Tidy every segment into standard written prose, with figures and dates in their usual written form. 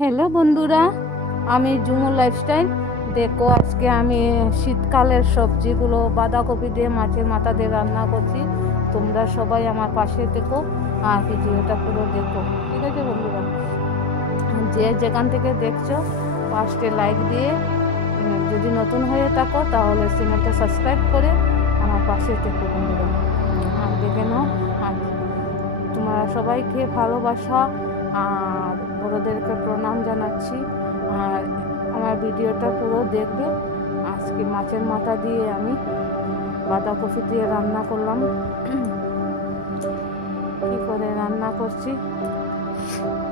Hello বন্ধুরা, আমি ঝুমুর lifestyle. দেখো, আজকে আমি শীতকালের সবজিগুলো বাঁধাকপি দিয়ে মাছের মাথা দিয়ে রান্না করছি। তোমরা সবাই আমার পাশে থেকো আর ভিডিওটা পুরো দেখো, ঠিক আছে বন্ধুরা? যে যেখান থেকে দেখছো ফার্স্টে লাইক দিয়ে, যদি নতুন হয়ে থাকো তাহলে চ্যানেলটা সাবস্ক্রাইব করে আমার পাশে থেকো বন্ধুরা। আর দেখে নাও, আর তোমরা সবাইকে ভালোবাসা আর বড়োদেরকে প্রণাম জানাচ্ছি। আর আমার ভিডিওটা পুরো দেখবে। আজকে মাছের মাথা দিয়ে আমি বাঁধাকপি দিয়ে রান্না করলাম। কী করে রান্না করছি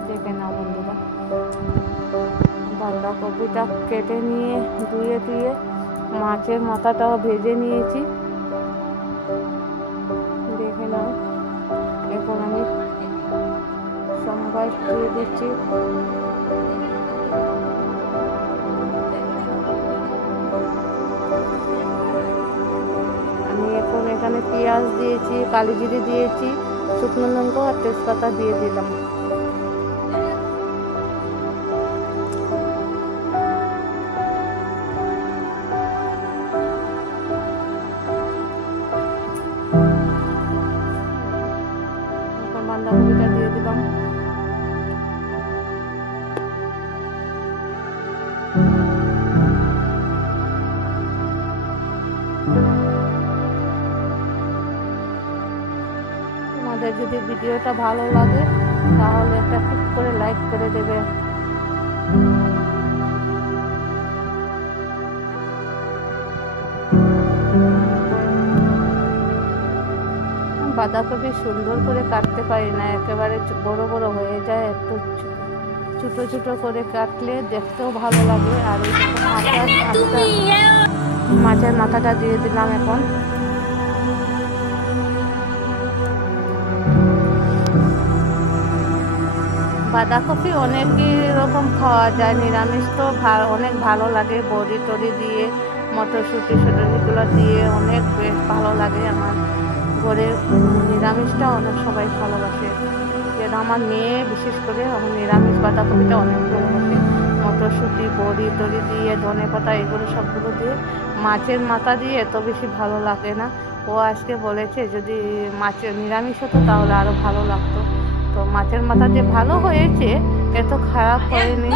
দেখে নাও বন্ধুরা। বাঁধাকপিটা কেটে নিয়ে ধুয়ে মাছের মাথাটাও ভেজে নিয়েছি, দেখে নাও। এখন আমি সম্বাস দিয়ে দিচ্ছি। আমি এখন এখানে পেঁয়াজ দিয়েছি, কালি জিরে দিয়েছি, শুকনো লঙ্কা আর তেজপাতা দিয়ে দিলাম। এখন বাঁধাকপিটা দিয়ে দিলাম। তোমাদের যদি ভিডিওটা ভালো লাগে তাহলে একটা টুক করে লাইক করে দেবে। বাঁধাকপি সুন্দর করে কাটতে পারি না, একেবারে বড় বড় হয়ে যায়। একটু ছোটো ছোটো করে কাটলে দেখতেও ভালো লাগে। আর মাছের মাথাটা দিয়ে দিলাম। এখন বাঁধাকপি অনেক রকম খাওয়া যায়, নিরামিষ তো অনেক ভালো লাগে। বড়ি টড়ি দিয়ে, মটরশুঁটি সটরশুটিগুলো দিয়ে অনেক বেশ ভালো লাগে। আমার ঘরে নিরামিষটা অনেক সবাই ভালোবাসে, যেন আমার মেয়ে বিশেষ করে আমার নিরামিষ বাঁধাকপিটা অনেক ভালোবাসে। মটরশুঁটি বড়ি টড়ি দিয়ে, ধনে পাতা এগুলো সবগুলো দিয়ে। মাছের মাথা দিয়ে এত বেশি ভালো লাগে না। ও আজকে বলেছে যদি মাছের নিরামিষ হতো তাহলে আরও ভালো লাগতো। তো মাছের মাথা দিয়ে ভালো হয়েছে, এত খারাপ হয়নি।